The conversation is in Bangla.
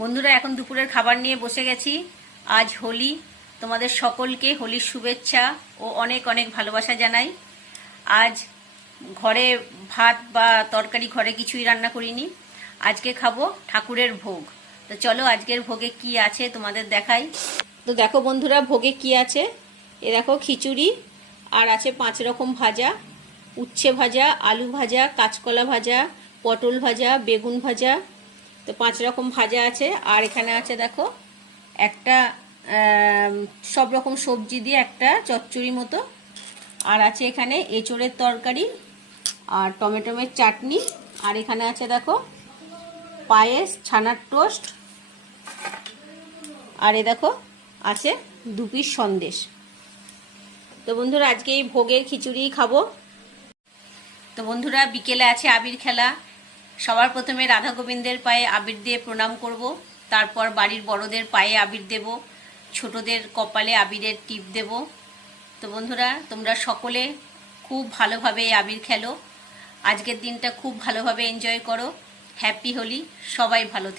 বন্ধুরা এখন দুপুরের খাবার নিয়ে বসে গেছি। আজ হোলি, তোমাদের সকলকে হোলির শুভেচ্ছা ও অনেক অনেক ভালোবাসা জানাই। আজ ঘরে ভাত বা তরকারি ঘরে কিছুই রান্না করিনি, আজকে খাবো ঠাকুরের ভোগ। তো চলো আজকের ভোগে কি আছে তোমাদের দেখাই। তো দেখো বন্ধুরা, ভোগে কি আছে। এ দেখো খিচুড়ি, আর আছে 5 রকম ভাজা, উচ্ছে ভাজা, আলু ভাজা, কাঁচকলা ভাজা, পটল ভাজা, বেগুন ভাজা। তো 5 রকম ভাজা আছে। আর এখানে আছে দেখো একটা সব রকম সবজি দিয়ে একটা চচ্চড়ি মতো। আর আছে এখানে এঁচোড়ের তরকারি আর টমেটোমের চাটনি। আর এখানে আছে দেখো পায়েস, ছানার টোস্ট। আর এ দেখো আছে 2 পিস সন্দেশ। তো বন্ধুরা আজকে এই ভোগের খিচুড়ি খাবো। তো বন্ধুরা বিকেলে আছে আবির খেলা। সবার প্রথমে রাধা গোবিন্দের পায়ে আবির দিয়ে প্রণাম করব, তারপর বাড়ির বড়দের পায়ে আবির দেব, ছোটদের কপালে আবিরের টিপ দেব। তো বন্ধুরা তোমরা সকলে খুব ভালোভাবে এই আবির খেলো, আজকের দিনটা খুব ভালোভাবে এনজয় করো। হ্যাপি হোলি, সবাই ভালো থেকো।